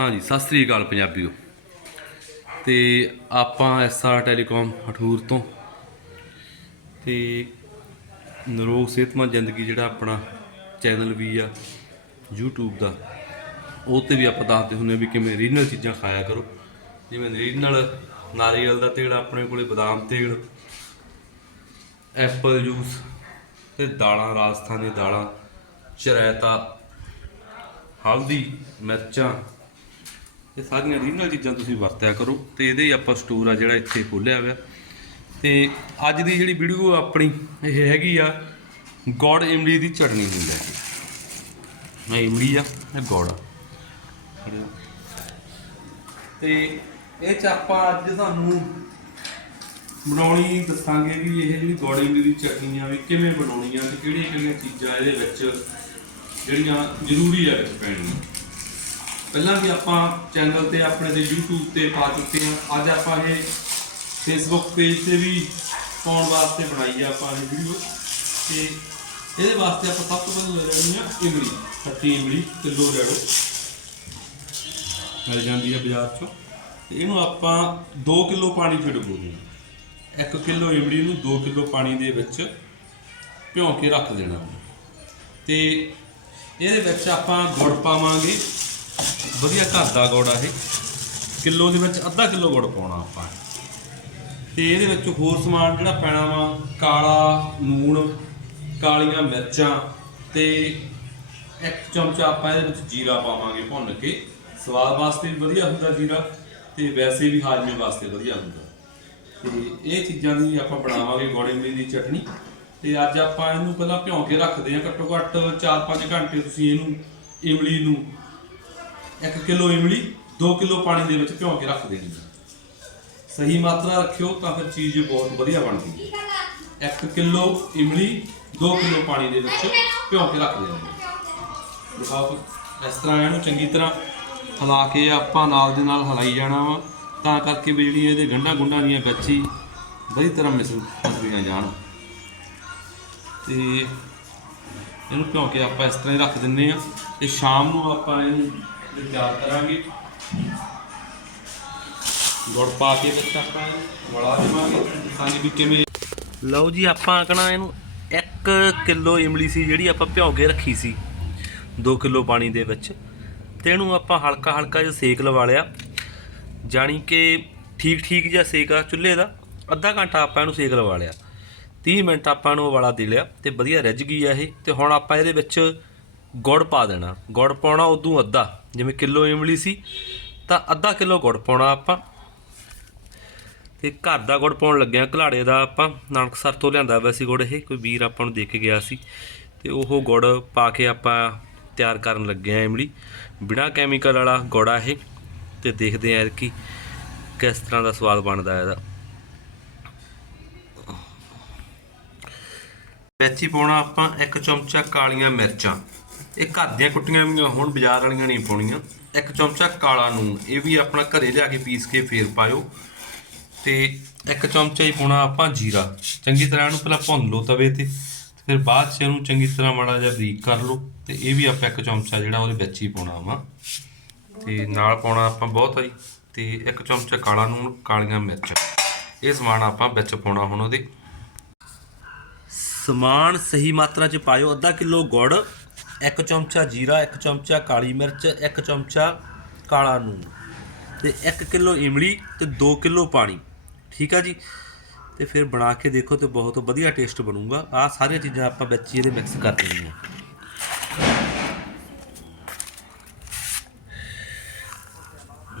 ਹਾਂਜੀ, ਸਤਿ ਸ੍ਰੀ ਅਕਾਲ ਪੰਜਾਬੀਓ। ਤੇ ਆਪਾਂ ਐਸਆਰ ਟੈਲੀਕਾਮ ਹਠੂਰ ਤੋਂ ਤੇ ਨਰੋਗ ਸਿਹਤਮੰਦ ਜ਼ਿੰਦਗੀ ਜਿਹੜਾ ਆਪਣਾ ਚੈਨਲ ਵੀ ਆ, YouTube ਦਾ, ਉਹ ਤੇ ਵੀ ਆਪਾਂ ਦੱਸਦੇ ਹੁੰਦੇ ਆ ਵੀ ਕਿਵੇਂ ਰੀਜਨਲ ਚੀਜ਼ਾਂ ਖਾਇਆ ਕਰੋ। ਜਿਵੇਂ ਰੀਜਨਲ ਨਾਰੀਅਲ ਦਾ ਤੇਲ ਆਪਣੇ ਕੋਲੇ ਬਦਾਮ ਤੇਲ, ਐਪਲ ਜੂਸ ਤੇ ਦਾਲਾਂ, ਰਾਜਸਥਾਨੀ ਦਾਲਾਂ, ਚਰੈਤਾ, ਹਲਦੀ, ਮਿਰਚਾਂ ਇਹ ਸਾਰੀਆਂ ਰੀਜਨਲ ਚੀਜ਼ਾਂ ਤੁਸੀਂ ਵਰਤਿਆ ਕਰੋ ਤੇ ਇਹਦੇ ਹੀ ਆਪਾਂ ਸਟੋਰ ਆ ਜਿਹੜਾ ਇੱਥੇ ਖੋਲਿਆ ਹੋਇਆ। ਤੇ ਅੱਜ ਦੀ ਜਿਹੜੀ ਵੀਡੀਓ ਆਪਣੀ, ਇਹ ਹੈਗੀ ਆ ਗੋੜ ਇਮਲੀ ਦੀ ਚਟਨੀ ਦੀ ਲੈ ਕੇ। ਇਹ ਇਮਲੀ ਆ, ਇਹ ਗੋੜ ਆ। ਤੇ ਇਹ ਚ ਆਪਾਂ ਅੱਜ ਤੁਹਾਨੂੰ ਬਣਾਉਣੀ, ਦੱਸਾਂਗੇ ਵੀ ਇਹ ਜਿਹੜੀ ਗੋੜ ਇਮਲੀ ਦੀ ਚਟਨੀ ਆ ਵੀ ਕਿਵੇਂ ਬਣਾਉਣੀ ਆ ਤੇ ਕਿਹੜੀਆਂ ਕਿਹੜੀਆਂ ਚੀਜ਼ਾਂ ਇਹਦੇ ਵਿੱਚ ਜਿਹੜੀਆਂ ਜ਼ਰੂਰੀ ਆ ਵਿੱਚ ਪੈਣੀਆਂ। ਪਹਿਲਾਂ ਵੀ ਆਪਾਂ ਚੈਨਲ ਤੇ ਆਪਣੇ ਦੇ YouTube ਤੇ ਪਾ ਚੁੱਕੇ ਹਾਂ। ਅੱਜ ਆਪਾਂ ਇਹ Facebook ਪੇਜ ਤੇ ਵੀ ਪਾਉਣ ਵਾਸਤੇ ਬਣਾਈ ਆ ਆਪਾਂ ਇਹ ਵੀਡੀਓ ਤੇ ਇਹਦੇ ਵਾਸਤੇ ਆਪਾਂ ਸਭ ਤੋਂ ਪਹਿਲਾਂ ਲੈ ਲੈਣੀ ਆ ਇਮਲੀ, ਖੱਟੀ ਇਮਲੀ, ਕਿਲੋ ਲੈ ਲਓ। ਮਿਲ ਜਾਂਦੀ ਹੈ ਬਾਜ਼ਾਰ ਚੋਂ। ਤੇ ਇਹਨੂੰ ਆਪਾਂ 2 ਕਿਲੋ ਪਾਣੀ 'ਚ ਡੁਬੋ ਦੇਣਾ। 1 ਕਿਲੋ ਇਮਲੀ ਨੂੰ 2 ਕਿਲੋ ਪਾਣੀ ਦੇ ਵਿੱਚ ਭਿਉਂ ਕੇ ਰੱਖ ਦੇਣਾ। ਤੇ ਇਹਦੇ ਵਿੱਚ ਆਪਾਂ ਗੁੜ ਪਾਵਾਂਗੇ। ਵਧੀਆ ਘਰ ਦਾ ਗੁੜ ਆ ਇਹ। ਕਿਲੋ ਦੇ ਵਿੱਚ ਅੱਧਾ ਕਿਲੋ ਗੁੜ ਪਾਉਣਾ ਆਪਾਂ। ਤੇ ਇਹਦੇ ਵਿੱਚ ਹੋਰ ਸਮਾਨ ਜਿਹੜਾ ਪੈਣਾ ਵਾ, ਕਾਲਾ, ਨੂਣ, ਕਾਲੀਆਂ ਮਿਰਚਾਂ ਤੇ ਇੱਕ ਚਮਚਾ ਆਪਾਂ ਇਹਦੇ ਵਿੱਚ ਜੀਰਾ ਪਾਵਾਂਗੇ ਭੁੰਨ ਕੇ। ਸਵਾਦ ਵਾਸਤੇ ਵੀ ਵਧੀਆ ਹੁੰਦਾ ਜੀਰਾ ਤੇ ਵੈਸੇ ਵੀ ਹਾਜ਼ਮੇ ਵਾਸਤੇ ਵਧੀਆ ਹੁੰਦਾ। ਤੇ ਇਹ ਚੀਜ਼ਾਂ ਦੀ ਆਪਾਂ ਬਣਾਵਾਂਗੇ ਗੋੜੇ ਇਮਲੀ ਦੀ ਚਟਨੀ। ਤੇ ਅੱਜ ਆਪਾਂ ਇਹਨੂੰ ਪਹਿਲਾਂ ਭਿਉਂ ਕੇ ਰੱਖਦੇ ਹਾਂ ਘੱਟੋ ਘੱਟ 4-5 ਘੰਟੇ ਤੁਸੀਂ ਇਹਨੂੰ, ਇਮਲੀ ਨੂੰ 1 ਕਿਲੋ ਇਮਲੀ 2 ਕਿਲੋ ਪਾਣੀ ਦੇ ਵਿੱਚ ਭਿਉਂ ਕੇ ਰੱਖ ਦੇਣੀ ਹੈ। ਸਹੀ ਮਾਤਰਾ ਰੱਖਿਓ ਤਾਂ ਫਿਰ ਚੀਜ਼ ਬਹੁਤ ਵਧੀਆ ਬਣਦੀ ਹੈ। 1 ਕਿਲੋ ਇਮਲੀ 2 ਕਿਲੋ ਪਾਣੀ ਦੇ ਵਿੱਚ ਭਿਉਂ ਕੇ ਰੱਖ ਦੇਣੀ ਹੈ। ਦਿਖਾਓ ਇਸ ਤਰ੍ਹਾਂ ਇਹਨੂੰ ਚੰਗੀ ਤਰ੍ਹਾਂ ਹਿਲਾ ਕੇ ਆਪਾਂ ਨਾਲ ਦੇ ਨਾਲ ਹਿਲਾਈ ਜਾਣਾ ਵਾ, ਤਾਂ ਕਰਕੇ ਵੀ ਜਿਹੜੀ ਇਹਦੇ ਗੰਢਾਂ ਗੁੰਡਾਂ ਦੀਆਂ ਵਿੱਚ ਹੀ ਵਧੀਆ ਤਰ੍ਹਾਂ ਮਿਸ ਮਿਸਰੀਆਂ ਜਾਣ। ਤੇ ਇਹਨੂੰ ਭਿਉਂ ਕੇ ਆਪਾਂ ਇਸ ਤਰ੍ਹਾਂ ਹੀ ਰੱਖ ਦਿੰਨੇ ਆ ਤੇ ਸ਼ਾਮ ਨੂੰ ਆਪਾਂ ਇਹਨੂੰ ਜੇ ਕਰਾਂਗੇ। ਗੁੜ ਪਾ ਕੇ ਵਿੱਚ ਆਪਾਂ ਇਹਨੂੰ ਦੇਵਾਂਗੇ। ਦੱਸਾਂਗੇ ਵੀ ਕਿਵੇਂ ਲਓ ਜੀ, ਆਪਾਂ ਆਕਣਾ ਇਹਨੂੰ 1 ਕਿਲੋ ਇਮਲੀ ਸੀ ਜਿਹੜੀ ਆਪਾਂ ਭਿਉਂ ਕੇ ਰੱਖੀ ਸੀ। 2 ਕਿਲੋ ਪਾਣੀ ਦੇ ਵਿੱਚ। ਤੇ ਇਹਨੂੰ ਆਪਾਂ ਹਲਕਾ ਹਲਕਾ ਜਿਹਾ ਸੇਕ ਲਵਾ ਲਿਆ। ਜਾਣੀ ਕਿ ਠੀਕ ਠੀਕ ਜਿਹਾ ਸੇਕ ਆ ਚੁੱਲ੍ਹੇ ਦਾ। ਅੱਧਾ ਘੰਟਾ ਆਪਾਂ ਇਹਨੂੰ ਸੇਕ ਲਵਾ ਲਿਆ। 30 ਮਿੰਟ ਆਪਾਂ ਨੂੰ ਵਾਲਾ ਦੇ ਲਿਆ ਤੇ ਵਧੀਆ ਰਿੱਝ ਗਈ ਆ ਇਹ। ਤੇ ਹੁਣ ਆਪਾਂ ਇਹਦੇ ਵਿੱਚ ਗੁੜ ਪਾ ਦੇਣਾ। ਗੁੜ ਪਾਉਣਾ ਉਦੋਂ ਅੱਧਾ। ਜਿਵੇਂ ਕਿਲੋ ਇਮਲੀ ਸੀ, ਤਾਂ ਅੱਧਾ ਕਿਲੋ ਗੁੜ ਪਾਉਣਾ ਆਪਾਂ। ਤੇ ਘਰ ਦਾ ਗੁੜ ਪਾਉਣ ਲੱਗਿਆ ਘਲਾੜੇ ਦਾ ਆਪਾਂ। ਨਾਨਕਸਰ ਤੋਂ ਲਿਆਂਦਾ ਹੋਇਆ ਸੀ ਗੁੜ ਇਹ, ਕੋਈ ਵੀਰ ਆਪਾਂ ਨੂੰ ਦੇ ਕੇ ਗਿਆ ਸੀ। ਤੇ ਉਹ ਗੁੜ ਪਾ ਕੇ ਆਪਾਂ ਤਿਆਰ ਕਰਨ ਲੱਗੇ ਆ ਇਮਲੀ। ਬਿਨਾ ਕੈਮੀਕਲ ਵਾਲਾ ਗੁੜ ਆ ਇਹ, ਤੇ ਦੇਖਦੇ ਆ ਕਿ ਕਿਸ ਤਰ੍ਹਾਂ ਦਾ ਸਵਾਦ ਬਣਦਾ ਇਹਦਾ। ਵਿੱਚ ਹੀ ਪਾਉਣਾ ਆਪਾਂ ਇੱਕ ਚਮਚਾ ਕਾਲੀਆਂ ਮਿਰਚਾਂ। ਇਹ ਘਰ ਦੀਆਂ ਕੁੱਟੀਆਂ ਵੀ ਹੁਣ ਬਾਜ਼ਾਰ ਵਾਲੀਆਂ ਨਹੀਂ ਪਾਉਣੀਆਂ। ਇੱਕ ਚਮਚਾ ਕਾਲਾ ਨੂਣ, ਇਹ ਵੀ ਆਪਣਾ ਘਰੇ ਲਿਆ ਕੇ ਪੀਸ ਕੇ ਫੇਰ ਪਾਇਓ। ਤੇ ਇੱਕ ਚਮਚਾ ਹੀ ਪਾਉਣਾ ਆਪਾਂ ਜੀਰਾ। ਚੰਗੀ ਤਰ੍ਹਾਂ ਇਹਨੂੰ ਪਹਿਲਾਂ ਭੁੰਨ ਲਓ ਤਵੇ ਤੇ, ਫਿਰ ਬਾਅਦ ਚ ਇਹਨੂੰ ਚੰਗੀ ਤਰ੍ਹਾਂ ਮਾੜਾ ਜਿਹਾ ਬਰੀਕ ਕਰ ਲਓ। ਤੇ ਇਹ ਵੀ ਆਪਾਂ ਇੱਕ ਚਮਚਾ ਜਿਹੜਾ ਉਹਦੇ ਵਿੱਚ ਹੀ ਪਾਉਣਾ ਵਾ। ਤੇ ਨਾਲ ਪਾਉਣਾ ਆਪਾਂ ਬਹੁਤ ਹੀ ਤੇ ਇੱਕ ਚਮਚਾ ਕਾਲਾ ਨੂਣ, ਕਾਲੀਆਂ ਮਿਰਚ। ਇਹ ਸਮਾਨ ਆਪਾਂ ਵਿੱਚ ਪਾਉਣਾ ਹੁਣ ਉਹਦੇ। ਸਮਾਨ ਸਹੀ ਮਾਤਰਾ ਚ ਪਾਇਓ, ਅੱਧਾ ਕਿਲੋ ਗੁੜ। ਇੱਕ ਚਮਚਾ ਜੀਰਾ, ਇੱਕ ਚਮਚਾ ਕਾਲੀ ਮਿਰਚ, ਇੱਕ ਚਮਚਾ ਕਾਲਾ ਨੂਣ ਤੇ 1 ਕਿਲੋ ਇਮਲੀ ਤੇ 2 ਕਿਲੋ ਪਾਣੀ। ਠੀਕ ਆ ਜੀ? ਤੇ ਫਿਰ ਬਣਾ ਕੇ ਦੇਖੋ ਤੇ ਬਹੁਤ ਵਧੀਆ ਟੇਸਟ ਬਣੂਗਾ। ਆ ਸਾਰੀਆਂ ਚੀਜ਼ਾਂ ਆਪਾਂ ਵਿੱਚ ਇਹਦੇ ਮਿਕਸ ਕਰ ਦੇਣੀਆਂ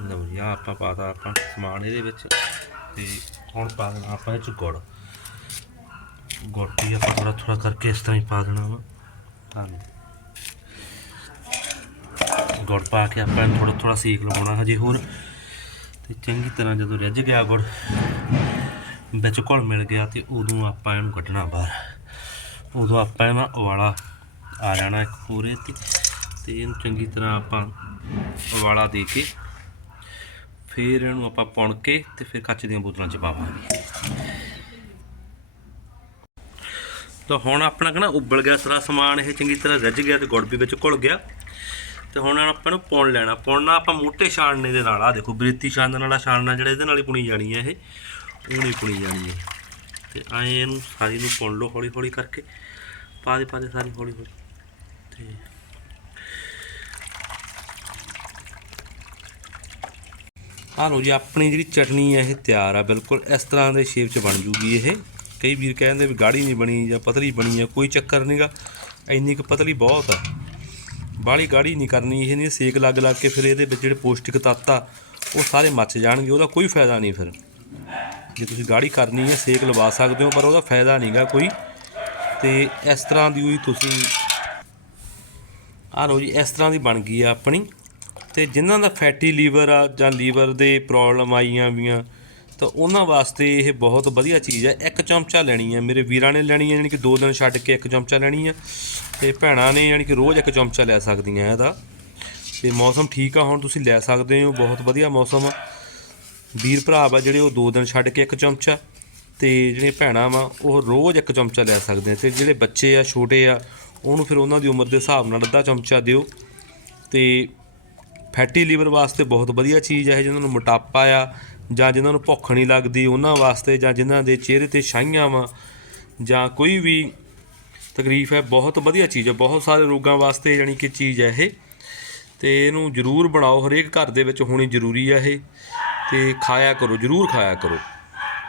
ਲਓ ਜੀ, ਆਹ ਆਪਾਂ ਪਾਤਾ ਆਪਾਂ ਸਮਾਨ ਇਹਦੇ ਵਿੱਚ। ਤੇ ਹੁਣ ਪਾ ਦੇਣਾ ਆਪਾਂ ਇਹ ਚ ਗੁੜ। ਗੁੜ ਵੀ ਆਪਾਂ ਥੋੜਾ ਥੋੜਾ ਕਰਕੇ ਇਸ ਤਰ੍ਹਾਂ ਹੀ ਪਾ ਦੇਣਾ ਵਾ। ਤੁਹਾਨੂੰ ਗੁੜ ਪਾ ਕੇ ਆਪਾਂ ਥੋੜਾ ਥੋੜਾ ਸੇਕ ਲਵਾਉਣਾ ਹਜੇ ਹੋਰ। ਤੇ ਚੰਗੀ ਤਰ੍ਹਾਂ ਜਦੋਂ ਰਿੱਝ ਗਿਆ ਗੁੜ, ਵਿੱਚ ਘੁਲ ਮਿਲ ਗਿਆ ਤੇ ਉਦੋਂ ਆਪਾਂ ਇਹਨੂੰ ਕੱਢਣਾ ਬਾਹਰ। ਉਦੋਂ ਆਪਾਂ ਇਹਨਾਂ ਉਵਾਲਾ ਆ ਜਾਣਾ ਇੱਕ ਪੂਰੇ ਤੇ ਤੇ ਇਹਨੂੰ ਚੰਗੀ ਤਰ੍ਹਾਂ ਆਪਾਂ ਉਵਾਲਾ ਦੇ ਕੇ ਫਿਰ ਇਹਨੂੰ ਆਪਾਂ ਪੁਣ ਕੇ ਤੇ ਫਿਰ ਕੱਚ ਦੀਆਂ ਬੋਤਲਾਂ 'ਚ ਪਾਵਾਂਗੇ। ਤਾਂ ਹੁਣ ਆਪਣਾ ਕਹਣਾ ਉਬਲ ਗਿਆ ਸਾਰਾ ਸਮਾਨ, ਇਹ ਚੰਗੀ ਤਰ੍ਹਾਂ ਰਿੱਝ ਗਿਆ ਤੇ ਗੁੜ ਵੀ ਵਿੱਚ ਘੁਲ ਗਿਆ। ਤੇ ਹੁਣ ਆਪਾਂ ਨੂੰ ਪੁਣ ਲੈਣਾ। ਪੁਣਨਾ ਆਪਾਂ ਮੋਟੇ ਛਾਣਨੇ ਦੇ ਨਾਲ ਆ ਦੇਖੋ, ਬ੍ਰਿਤੀ ਛਾਣਨ ਵਾਲਾ ਛਾਣਨਾ ਜਿਹੜਾ ਇਹਦੇ ਨਾਲ ਹੀ ਪੁਣੀ ਜਾਣੀ ਹੈ ਇਹ। ਉਹ ਨਹੀਂ ਪੁਣੀ ਜਾਣੀ ਹੈ ਤੇ ਐਂ ਇਹਨੂੰ ਸਾਰੀ ਨੂੰ ਪੁਣ ਲਓ ਹੌਲੀ ਹੌਲੀ ਕਰਕੇ। ਪਾ ਦੇ ਪਾ ਦੇ ਸਾਰੀ ਹੌਲੀ ਹੌਲੀ ਤੇ ਆਹ ਲਓ ਜੀ, ਆਪਣੀ ਜਿਹੜੀ ਚਟਨੀ ਹੈ ਇਹ ਤਿਆਰ ਆ, ਬਿਲਕੁਲ ਇਸ ਤਰ੍ਹਾਂ ਦੇ ਸ਼ੇਪ 'ਚ ਬਣ ਜੂਗੀ ਇਹ। ਕਈ ਵੀਰ ਕਹਿੰਦੇ ਵੀ ਗਾੜੀ ਨਹੀਂ ਬਣੀ ਜਾਂ ਪਤਲੀ ਬਣੀ ਆ, ਕੋਈ ਚੱਕਰ ਨਹੀਂਗਾ ਇੰਨੀ ਕੁ ਪਤਲੀ ਬਹੁਤ ਆ। ਬਾਹਲੀ ਗਾੜੀ ਨਹੀਂ ਕਰਨੀ, ਇਹ ਨਹੀਂ ਸੇਕ ਲੱਗ ਲੱਗ ਕੇ ਫਿਰ ਇਹਦੇ ਵਿੱਚ ਜਿਹੜੇ ਪੌਸ਼ਟਿਕ ਤੱਤ ਆ, ਉਹ ਸਾਰੇ ਮੱਚ ਜਾਣਗੇ, ਉਹਦਾ ਕੋਈ ਫਾਇਦਾ ਨਹੀਂ ਫਿਰ। ਜੇ ਤੁਸੀਂ ਗਾੜੀ ਕਰਨੀ ਹੈ, ਸੇਕ ਲਵਾ ਸਕਦੇ ਹੋ, ਪਰ ਉਹਦਾ ਫਾਇਦਾ ਨਹੀਂਗਾ ਕੋਈ। ਤੇ ਇਸ ਤਰ੍ਹਾਂ ਦੀ ਹੋਈ ਤੁਸੀਂ, ਆਹ ਲਓ ਜੀ, ਇਸ ਤਰ੍ਹਾਂ ਦੀ ਬਣ ਗਈ ਆ ਆਪਣੀ। ਤੇ ਜਿਨ੍ਹਾਂ ਦਾ ਫੈਟੀ ਲੀਵਰ ਆ ਜਾਂ ਲੀਵਰ ਦੇ ਪ੍ਰੋਬਲਮ ਆਈਆਂ ਵੀਆਂ ਤਾਂ ਉਹਨਾਂ ਵਾਸਤੇ ਇਹ ਬਹੁਤ ਵਧੀਆ ਚੀਜ਼ ਹੈ। ਇੱਕ ਚਮਚਾ ਲੈਣੀ ਹੈ। ਮੇਰੇ ਵੀਰਾਂ ਨੇ ਲੈਣੀ ਹੈ, ਯਾਨੀ ਕਿ ਦੋ ਦਿਨ ਛੱਡ ਕੇ ਇੱਕ ਚਮਚਾ ਲੈਣੀ ਹੈ ਤੇ ਭੈਣਾਂ ਨੇ ਯਾਨੀ ਕਿ ਰੋਜ਼ ਇੱਕ ਚਮਚਾ ਲੈ ਸਕਦੀਆਂ ਇਹਦਾ। ਤੇ ਮੌਸਮ ਠੀਕ ਆ, ਹੁਣ ਤੁਸੀਂ ਲੈ ਸਕਦੇ ਹੋ। ਬਹੁਤ ਵਧੀਆ ਮੌਸਮ ਆ। ਵੀਰ ਭਰਾ ਵਾ ਜਿਹੜੇ ਉਹ ਦੋ ਦਿਨ ਛੱਡ ਕੇ ਇੱਕ ਚਮਚਾ ਤੇ ਜਿਹੜੇ ਭੈਣਾਂ ਵਾ, ਉਹ ਰੋਜ਼ ਇੱਕ ਚਮਚਾ ਲੈ ਸਕਦੇ ਆ। ਤੇ ਜਿਹੜੇ ਬੱਚੇ ਆ, ਛੋਟੇ ਆ, ਉਹਨੂੰ ਫਿਰ ਉਹਨਾਂ ਦੀ ਉਮਰ ਦੇ ਹਿਸਾਬ ਨਾਲ ਅੱਧਾ ਚਮਚਾ ਦਿਓ। ਤੇ ਫੈਟੀ ਲੀਵਰ ਵਾਸਤੇ ਬਹੁਤ ਵਧੀਆ ਚੀਜ਼ ਹੈ। ਜਿਹਨਾਂ ਨੂੰ ਮੋਟਾਪਾ ਆ ਜਾਂ ਜਿਨ੍ਹਾਂ ਨੂੰ ਭੁੱਖ ਨਹੀਂ ਲੱਗਦੀ, ਉਹਨਾਂ ਵਾਸਤੇ ਜਾਂ ਜਿਨ੍ਹਾਂ ਦੇ ਚਿਹਰੇ ਤੇ ਛਾਈਆਂ ਵਾ, ਜਾਂ ਕੋਈ ਵੀ ਤਕਲੀਫ ਹੈ, ਬਹੁਤ ਵਧੀਆ ਚੀਜ਼ ਹੈ, ਬਹੁਤ ਸਾਰੇ ਰੋਗਾਂ ਵਾਸਤੇ ਯਾਨੀ ਕਿ ਚੀਜ਼ ਹੈ ਇਹ। ਤੇ ਇਹਨੂੰ ਜ਼ਰੂਰ ਬਣਾਓ, ਹਰੇਕ ਘਰ ਦੇ ਵਿੱਚ ਹੋਣੀ ਜ਼ਰੂਰੀ ਹੈ ਇਹ। ਤੇ ਖਾਇਆ ਕਰੋ, ਜ਼ਰੂਰ ਖਾਇਆ ਕਰੋ।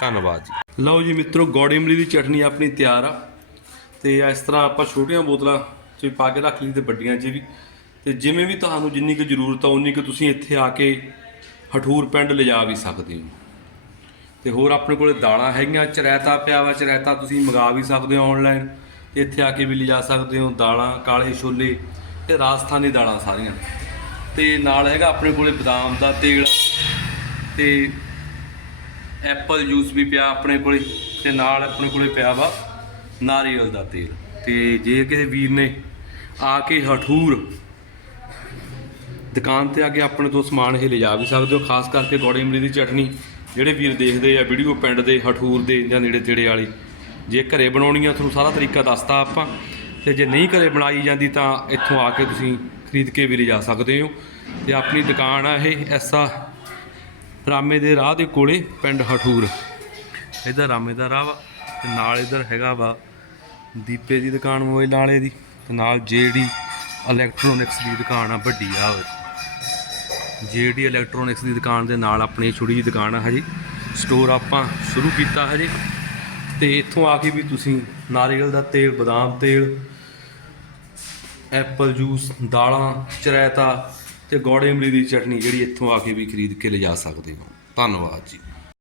ਧੰਨਵਾਦ ਜੀ। ਲਓ ਜੀ ਮਿੱਤਰੋ, ਗੋੜ ਇਮਲੀ ਦੀ ਚਟਨੀ ਆਪਣੀ ਤਿਆਰ ਆ। ਤੇ ਇਸ ਤਰ੍ਹਾਂ ਆਪਾਂ ਛੋਟੀਆਂ ਬੋਤਲਾਂ 'ਚ ਪਾ ਕੇ ਰੱਖ ਲਈ ਤੇ ਵੱਡੀਆਂ 'ਚ ਵੀ। ਤੇ ਜਿਵੇਂ ਵੀ ਤੁਹਾਨੂੰ ਜਿੰਨੀ ਕੁ ਜ਼ਰੂਰਤ ਆ, ਉਨੀ ਕੁ ਤੁਸੀਂ ਇੱਥੇ ਆ ਕੇ ਹਠੂਰ ਪਿੰਡ ਲਿਜਾ ਵੀ ਸਕਦੇ ਹੋ। ਤੇ ਹੋਰ ਆਪਣੇ ਕੋਲੇ ਦਾਲਾਂ ਹੈਗੀਆਂ, ਚਰੈਤਾ ਪਿਆ ਵਾ, ਚਰੈਤਾ ਤੁਸੀਂ ਮੰਗਾ ਵੀ ਸਕਦੇ ਹੋ ਆਨਲਾਈਨ ਤੇ ਇੱਥੇ ਆ ਕੇ ਵੀ ਲਿਜਾ ਸਕਦੇ ਹੋ, ਦਾਲਾਂ, ਕਾਲੇ ਛੋਲੇ ਤੇ ਰਾਜਸਥਾਨੀ ਦਾਲਾਂ ਸਾਰੀਆਂ। ਤੇ ਨਾਲ ਹੈਗਾ ਆਪਣੇ ਕੋਲੇ ਬਦਾਮ ਦਾ ਤੇਲ ਤੇ ਐਪਲ ਜੂਸ ਵੀ ਪਿਆ ਆਪਣੇ ਕੋਲੇ ਤੇ ਨਾਲ ਆਪਣੇ ਕੋਲੇ ਪਿਆ ਵਾ ਨਾਰੀਅਲ ਦਾ ਤੇਲ। ਤੇ ਜੇ ਕਿਸੇ ਵੀਰ ਨੇ ਆ ਕੇ ਹਠੂਰ ਦੁਕਾਨ ਤੇ ਆ ਕੇ ਆਪਣੇ ਤੋਂ ਸਮਾਨ ਇਹ ਲਿਜਾ ਵੀ ਸਕਦੇ ਹੋ, ਖਾਸ ਕਰਕੇ ਗੋੜੇ ਇਮਲੀ ਦੀ ਚਟਨੀ, ਜਿਹੜੇ ਵੀਰ ਦੇਖਦੇ ਆ ਵੀਡੀਓ ਪਿੰਡ ਦੇ, ਹਠੂਰ ਦੇ ਜਾਂ ਨੇੜੇ ਤੇੜੇ ਵਾਲ਼ੇ। ਜੇ ਘਰੇ ਬਣਾਉਣੀ ਆ ਤੁਹਾਨੂੰ ਸਾਰਾ ਤਰੀਕਾ ਦੱਸਤਾ ਆਪਾਂ, ਤੇ ਜੇ ਨਹੀਂ ਘਰੇ ਬਣਾਈ ਜਾਂਦੀ ਤਾਂ ਇੱਥੋਂ ਆ ਕੇ ਤੁਸੀਂ ਖਰੀਦ ਕੇ ਵੀ ਲਿਜਾ ਸਕਦੇ ਹੋ। ਤੇ ਆਪਣੀ ਦੁਕਾਨ ਆ ਇਹ ਐਸਾ ਰਾਮੇ ਦੇ ਰਾਹ ਦੇ ਕੋਲੇ, ਪਿੰਡ ਹਠੂਰ। ਇਧਰ ਰਾਮੇ ਦਾ ਰਾਹ ਵਾ, ਤੇ ਨਾਲ ਇਧਰ ਹੈਗਾ ਵਾ ਦੀਪੇ ਦੀ ਦੁਕਾਨ ਮੋਬਾਈਲ ਵਾਲੇ ਦੀ, ਤੇ ਨਾਲ ਜੇਡੀ ਇਲੈਕਟ੍ਰੋਨਿਕਸ ਦੀ ਦੁਕਾਨ ਆ, ਵੱਡੀ ਆ ਜੇਡੀ ਇਲੈਕਟ੍ਰੋਨਿਕਸ ਦੀ ਦੁਕਾਨ ਦੇ ਨਾਲ ਆਪਣੀ ਛੋਟੀ ਜਿਹੀ ਦੁਕਾਨ ਆ ਹਜੇ। ਸਟੋਰ ਆਪਾਂ ਸ਼ੁਰੂ ਕੀਤਾ ਹਜੇ। ਤੇ ਇੱਥੋਂ ਆ ਕੇ ਵੀ ਤੁਸੀਂ ਨਾਰੀਅਲ ਦਾ ਤੇਲ, ਬਦਾਮ ਤੇਲ, ਐਪਲ ਜੂਸ, ਦਾਲਾਂ, ਚਰੈਤਾ ਤੇ ਗੋੜੇ ਇਮਲੀ ਦੀ ਚਟਨੀ ਜਿਹੜੀ ਇੱਥੋਂ ਆ ਕੇ ਵੀ ਖਰੀਦ ਕੇ ਲਿਜਾ ਸਕਦੇ ਹੋ। ਧੰਨਵਾਦ ਜੀ।